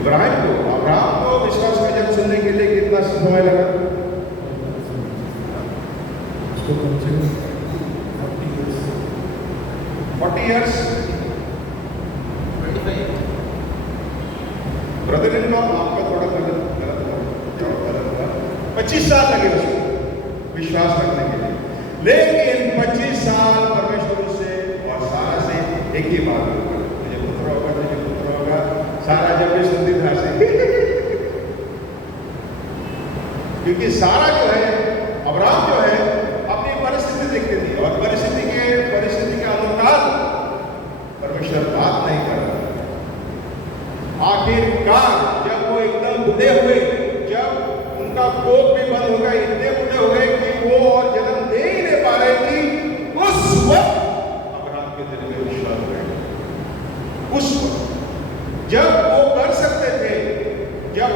इब्राहिम को, अब्राहम को विश्वास का वचन सुनने के लिए कितना समय लगा? उसको कम से कम 40 years। ब्रदर इन लॉ, आपका थोड़ा गलत हुआ। 25 साल लगे उसको विश्वास करने के लिए, लेकिन 25 साल परमेश्वर से और सारा से एक ही बात होगा, तुझे पुत्र होगा, तुझे पुत्र होगा। सारा जब भी सुनती था से क्योंकि सारा जो है, अब्राहम जो है, अपनी परिस्थिति देखती थी और परिस्थिति के अनुसार परमेश्वर बात नहीं कर रहा। आखिरकार जब वो एकदम बूढ़े हुए, जब उनका कोप भी बंद हो गया, इतने बूढ़े हो गए कि वो और जन्म दे ही नहीं पा रहे थी, उस वक्त अब्राहम के दिल में विश्वास बैठा। उस वक्त जब वो कर सकते थे, जब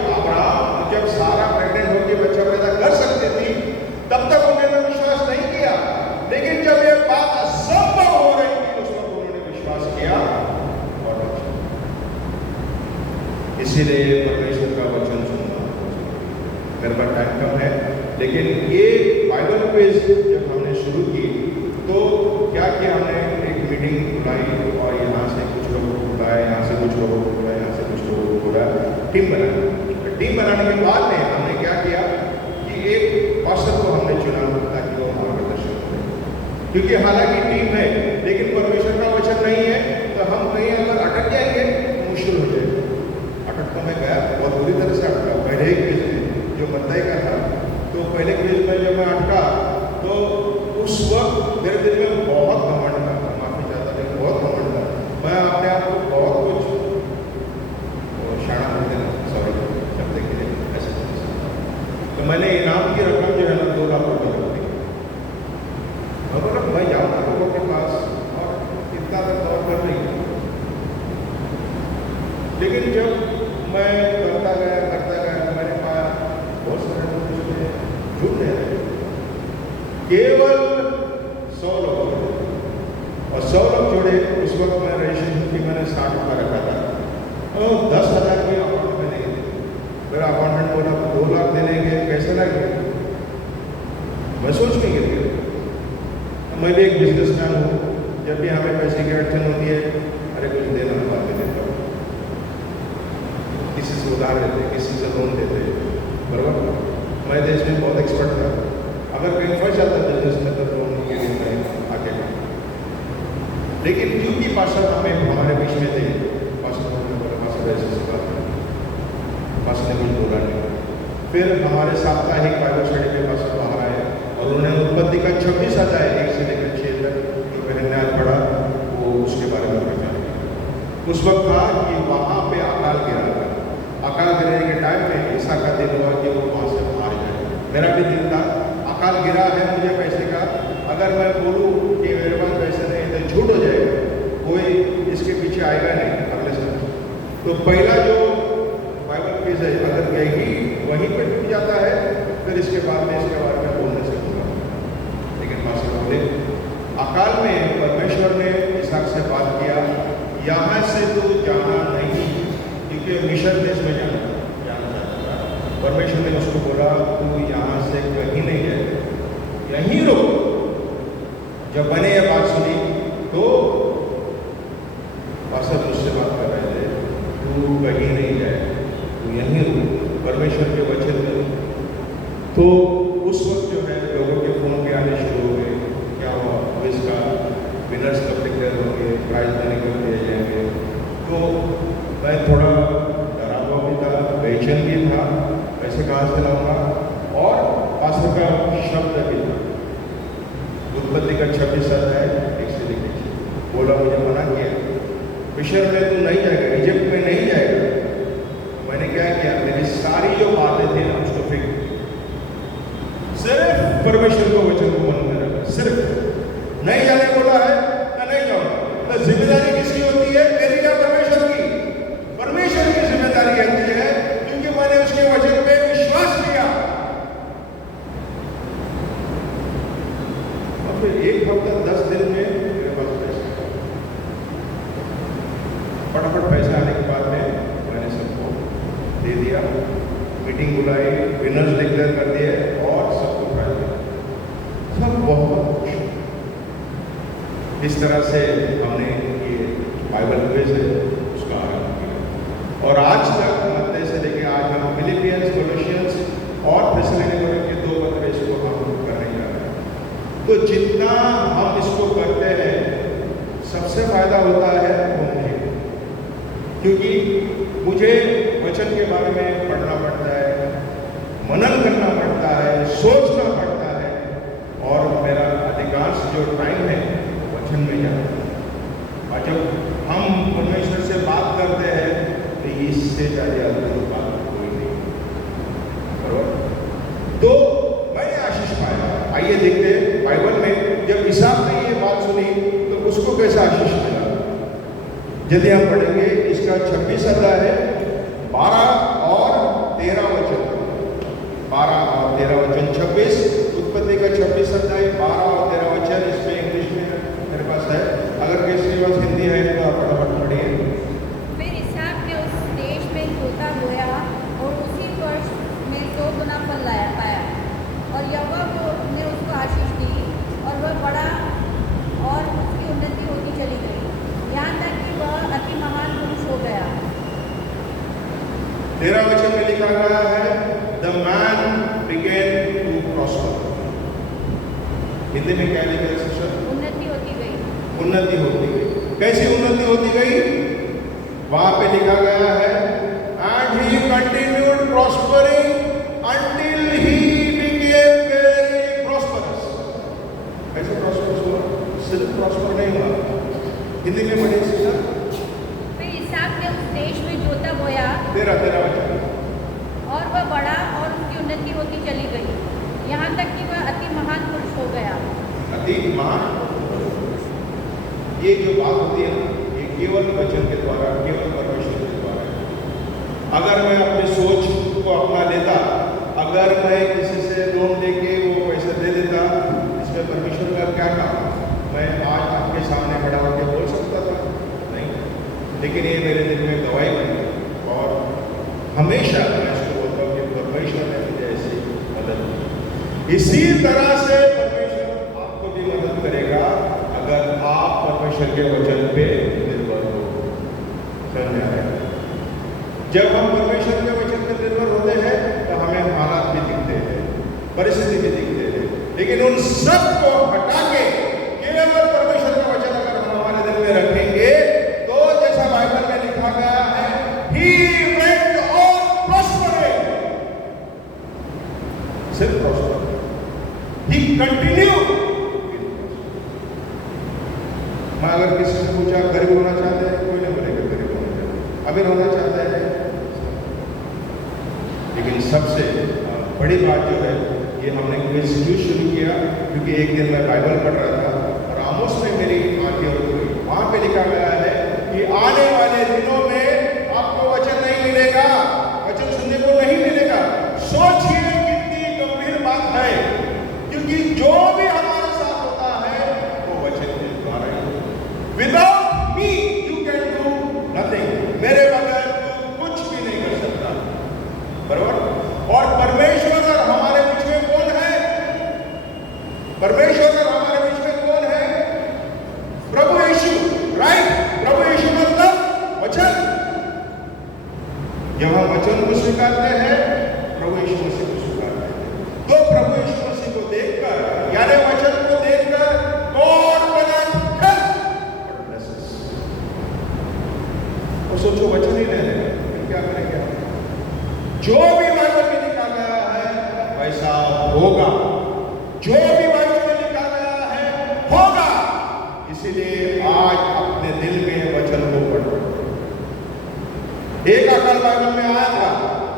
सारा प्रेग्नेंट होकर बच्चा पैदा कर सकते थी, तब तक उन्होंने विश्वास नहीं किया। लेकिन जब ये बात असंभव हो रही थी, उस वक्त उन्होंने विश्वास किया और इसीलिए परमेश्वर का वचन सुनना। मेरे पास टाइम कम है, लेकिन ये बाइबल क्विज जब हमने शुरू की तो क्या किया, हमने एक मीटिंग बुलाई और यहाँ से कुछ लोगों को बुलाया, यहाँ से कुछ लोगों को बुलाया, यहाँ से कुछ लोगों को बुलाया, टीम बनाई। टीम बनाने के बाद में हमने क्या किया कि एक पास्टर को हमने चुना ताकि वो मार्गदर्शन करें, क्योंकि हालांकि टीम है लेकिन परमेश्वर का वचन नहीं है, तो हम कहीं अगर अटक जाएंगे तो मुश्किल हो जाएगा। अटक तो मैं गया, बहुत बुरी तरह से अटका पहले ही क्विज में जो बताई का था। तो पहले क्विज में जब मैं अटका तो उस वक्त मेरे दिल में बहुत घमंड था, माफी चाहता लेकिन बहुत घमंड था। मैं अपने आप को बहुत कुछ शाना करते ना सौरभ शब्द के लिए ऐसे तो मैंने इनाम की रकम जो है ना 2 लाख रुपये रख दी। मैं बोला मैं जाऊँगा लोगों के पास और इतना तक दौड़ कर नहीं। लेकिन जब मैं करता गया तो मैंने पाया बहुत सारे लोग मुझे झूठ दे रहे, केवल 100 लोग और 100 लोग जोड़े। उस वक्त मैं रजिस्ट्रेशन की मैंने 60 रुपये रखा था और 10,000 की अकाउंट में नहीं दी। मेरा अकाउंटेंट बोला 2 लाख देने के कैसे लगे, मैं सोच में गिर गया। मैं भी एक बिजनेसमैन हूँ, जब भी हमें पैसे की अड़चन होती है, अरे कुछ देना बाद में देता हूँ, किसी से उधार देते, किसी से लोन देते, बराबर। मैं देश में बहुत एक्सपर्ट था, अगर कहीं फंस जाता बिजनेस में तो लोन के लिए मैं आगे। लेकिन क्योंकि पास्टर हमें हमारे बीच में थे, पास्टर ने बोला पास्टर ऐसे से बात करें, पास्टर ने कुछ बोला नहीं। फिर हमारे साप्ताहिक बाइबल स्टडी में पास्टर बाहर आए और उन्होंने उत्पत्ति का 26 अध्याय 1 से लेकर 6 तक जो मैंने न्याय पढ़ा वो उसके बारे में प्रचार किया। उस वक्त था कि वहाँ पे अकाल गिरा था। अकाल गिरने के टाइम में ईसा का दिल हुआ कि वो वहाँ से बाहर जाए। मेरा भी दिल था, अकाल गिरा है मुझे पैसे का, अगर मैं बोलूँ कि मेरे पास पैसे नहीं तो झूठ हो जाएगा, कोई इसके पीछे आएगा नहीं अगले साल। तो पहला जो बाइबल क्विज है, अगर वहीं पर टूट जाता है फिर इसके बाद में इसके बारे में बोलने से होगा। लेकिन पास्टर बोले अकाल में परमेश्वर ने इसहाक से बात किया, यहाँ से तू जाना नहीं, क्योंकि मिशन देश में जाना चाहता था। परमेश्वर ने उसको बोला तू यहाँ से कहीं नहीं जाएगा, यहीं रुक। जब मैंने ये बात सुनी तो पास्टर मुझसे बात कर रहे थे, तू कहीं नहीं जाएगा, तू यहीं रुक, परमेश्वर के वचन में। तो उस वक्त जो है लोगों के फोन पे आने शुरू हो गए, क्या हुआ इसका विनर्स कब डिक्लेयर होंगे, प्राइज मनी कब दिए जाएंगे। तो मैं थोड़ा डरा हुआ भी था, बेचैन भी था, पैसे कहाँ से लाऊंगा। और पास्टर का शब्द भी था, उत्पत्ति का 26 अध्याय 1 से लेकर 6 बोला, मुझे मना किया मिशन में तू नहीं जाएगा, इजिप्ट में नहीं जाएगा। मैंने क्या किया, मेरी सारी जो बातें थी ना उसको फेंक, सिर्फ परमेश्वर को वचन को मन में रखा। सिर्फ नहीं जाने बोला है मैं नहीं जाऊंगा। तो जिम्मेदारी किसकी होती है, मेरी या परमेश्वर की? परमेश्वर की जिम्मेदारी होती है, क्योंकि मैंने उसके वचन पे विश्वास किया। और फिर 1 हफ्ता 10 दिन में मेरे पास पैसा, फटाफट पैसा आने के बाद में मैंने सबको दे दिया, मीटिंग बुलाई, विनर्स डिक्लेयर कर दिए और सबको प्राइज दिया। सब बहुत खुश। इस तरह से हमने ये बाइबल क्विज है उसका आरंभ किया और आज तक मत्ती से लेकर आज हम फिलिपियंस, कोलोसियंस और थेसलोनिकैयों के 2 पत्र इसको हम करने जा रहे हैं। तो जितना हम इसको करते हैं सबसे फायदा होता है वो मुझे, क्योंकि मुझे वचन के बारे में पढ़ना पड़ता है, मनन करना पड़ता है, सोचना पड़ता है और मेरा अधिकांश जो टाइम है वचन में जाता है। और जब हम परमेश्वर से बात करते हैं तो इससे ज़्यादा अद्भुत बात कोई नहीं। बराबर? तो मैंने आशीष पाया। आइए देखते हैं बाइबल में जब इसहाक ने ये बात सुनी तो उसको कैसा आशीष मिला। यदि हम पढ़ेंगे इसका 26 अध्याय है, 12 और 13 वचन, 12 और 13 वचन, 26 उत्पत्ति का 26 अध्याय 12 और 13 वचन। इसमें इंग्लिश में मेरे पास है, अगर किसी के पास हिंदी है तो आप फटाफट पढ़िए। फिर इसहाक ने उस देश में जोता बोया और उसी वर्ष में 100 गुना फल लाया पाया और यहोवा ने उसको आशीष दी और वह बड़ा और उसकी उन्नति होती चली गई, यहाँ तक कि वह अति महान पुरुष हो गया। 13 वचन में लिखा गया है the man began to prosper. Hindi में क्या लिखा है सिस्टर? उन्नति होती गई। उन्नति होती गई। कैसी उन्नति होती गई? वहां पे लिखा गया है and he continued prospering until he became very prosperous. कैसे प्रॉस्परस हुआ? सिर्फ प्रॉस्पर नहीं हुआ। हिंदी में पढ़िए सिस्टर। फिर इसहाक ने उस देश में जोता बोया 13 वचन, और वह बड़ा और उसकी उन्नति होती चली गई, यहाँ तक कि वह अति महान पुरुष हो गया। अति महान। ये जो बात होती है ना, ये केवल वचन के द्वारा, केवल परमेश्वर के द्वारा है। अगर मैं अपनी सोच को अपना लेता, अगर मैं किसी से लोन लेके वो पैसे दे देता, इसमें परमेश्वर का क्या काम? मैं आज आपके सामने खड़ा होकर बोल सकता था? नहीं। लेकिन ये मेरे दिल में गवाही बनी और हमेशा मैं इसको बोलता हूँ कि परमेश्वर ने मुझे ऐसी मदद की। इसी तरह से परमेश्वर आपको भी मदद करेगा अगर आप परमेश्वर के वचन पे निर्भर हो। समझ आ रहा है? जब हम परमेश्वर के वचन पे निर्भर होते हैं तो हमें हालात भी दिखते हैं, परिस्थिति भी दिखते हैं, लेकिन उन सब को हटा के केवल परमेश्वर का वचन अगर हम हमारे दिल में रखेंगे तो जैसा बाइबल में लिखा गया है He went on prospering, सिर्फ प्रॉस्पर, He continued। मैं अगर किसी से पूछा गरीब होना चाहते हैं, कोई नहीं बोलेगा गरीब होना चाहते हैं। अमीर होना चाहते हैं, लेकिन सबसे बड़ी बात जो है ये हमने क्विज क्यों शुरू किया, क्योंकि एक दिन मैं बाइबल पढ़ रहा था और आमोस में मेरी आंखें और हुई, वहां पे लिखा गया है कि आने वाले दिनों में आपको वचन नहीं मिलेगा, वचन सुनने को नहीं मिलेगा। सोचिए कितनी गंभीर बात है, क्योंकि जो भी हमारे साथ होता है वो वचन के द्वारा ही। Without me you can do nothing. मेरे बगैर तू कुछ भी नहीं कर सकता। बराबर? और परमेश्वर हमारे बीच में कौन है? परमेश्वर हमारे बीच में कौन है? प्रभु यीशु। राइट? प्रभु यीशु मतलब वचन। जब हम वचन को स्वीकारते हैं, प्रभु यीशु मसीह को स्वीकारते हैं, तो प्रभु यीशु मसीह को देखकर, यानी वचन को देखकर गॉड ब्लेसेस। और सोचो वचन ही नहीं है, क्या करेंगे? जो भी बाइबल में लिखा गया है वैसा होगा। जो भी बाइबल में लिखा गया है होगा। इसीलिए आज अपने दिल में वचन को पढ़ो। एक अकाल बाइबल में आया था,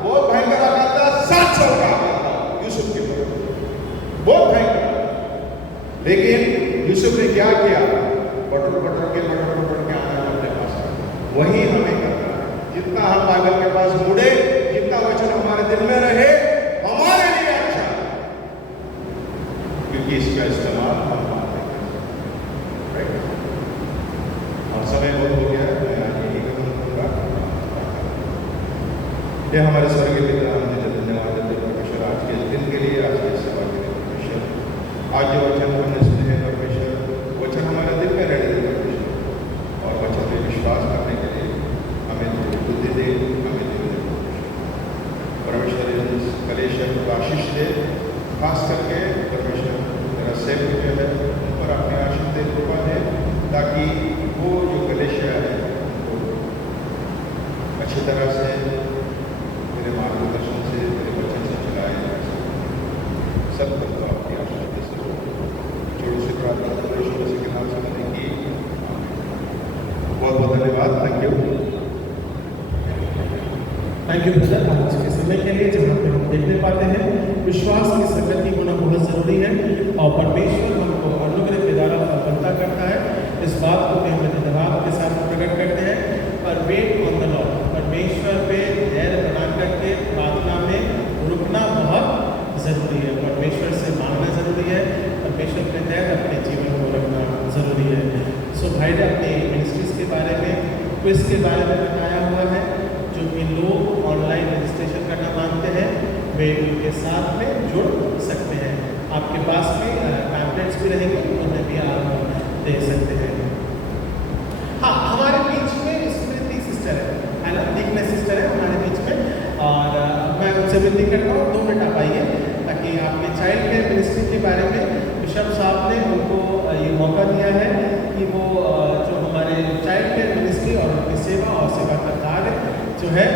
बहुत भयंकर अकाल था, 700 का अकाल था यूसुफ के ऊपर, बहुत भयंकर। लेकिन यूसुफ ने क्या किया? बटर के आना अपने पास। वही हमें करना है। जितना हम बाइबल के पास मुड़े, जितना वचन हमारे दिल में रहे, हमारे लिए अच्छा, क्योंकि इसका इस्तेमाल हम बातें करें। और समय बहुत हो गया है, मैं आज यही खत्म करूंगा। ये हमारे स्वर्गीय पिता हम तुझे धन्यवाद देते हैं परमेश्वर आज के इस दिन के लिए, आज की सेवा के लिए परमेश्वर। आज जो वचन हमने सुने हैं परमेश्वर, वचन हमारे दिल में रहने दे परमेश्वर, और वचन पे विश्वास करने के लिए हमें थोड़ी बुद्धि दे, हमें दिल दे परमेश्वर। इस कलेशर को आशीष दे, खास करके परमेश्वर मेरा सेवक जो है उन पर अपनी आशीष दे, कृपा दे, ताकि वो जो कलेशर है वो अच्छी तरह से मेरे मार्गदर्शन से, मेरे वचन से चलाए जा सके। सब को आपकी आशीष दे सको। छोड़ो से प्रार्थना परमेश्वर मसीह के नाम से मैंने की। बहुत बहुत धन्यवाद। Thank you brother. आज के समय के लिए जहाँ पे हम देखने पाते हैं विश्वास की संगति होना बहुत ज़रूरी है, और परमेश्वर हमको अनुग्रह के द्वारा सफलता करता है। इस बात को भी हम धन्यवाद के साथ प्रकट करते हैं। पर वेट ऑन द लॉर्ड, परमेश्वर पे धैर्य बना करके प्रार्थना में रुकना बहुत ज़रूरी है। परमेश्वर से मांगना ज़रूरी है, परमेश्वर के तहत अपने जीवन को रखना ज़रूरी है। सो भाई ने अपनी मिनिस्ट्रीज के बारे में, क्विज के बारे में बताया हुआ है। जो भी लोग ऑनलाइन रजिस्ट्रेशन करना मांगते हैं वे उनके साथ में जुड़ सकते हैं। आपके पास में पैम्पलेट्स भी रहेंगे, उन्हें भी आप दे सकते हैं। हाँ, हमारे बीच में स्मृति सिस्टर है ना, दीपना सिस्टर है हमारे बीच में, और मैं उनसे विनती करता हूँ 2 मिनट आप आइए, ताकि आपके चाइल्ड केयर मिनिस्ट्री के बारे में बिशप साहब ने उनको ये मौका दिया है कि वो जो हमारे चाइल्ड केयर मिनिस्ट्री और उनकी सेवा और सेवा का कार्य जो है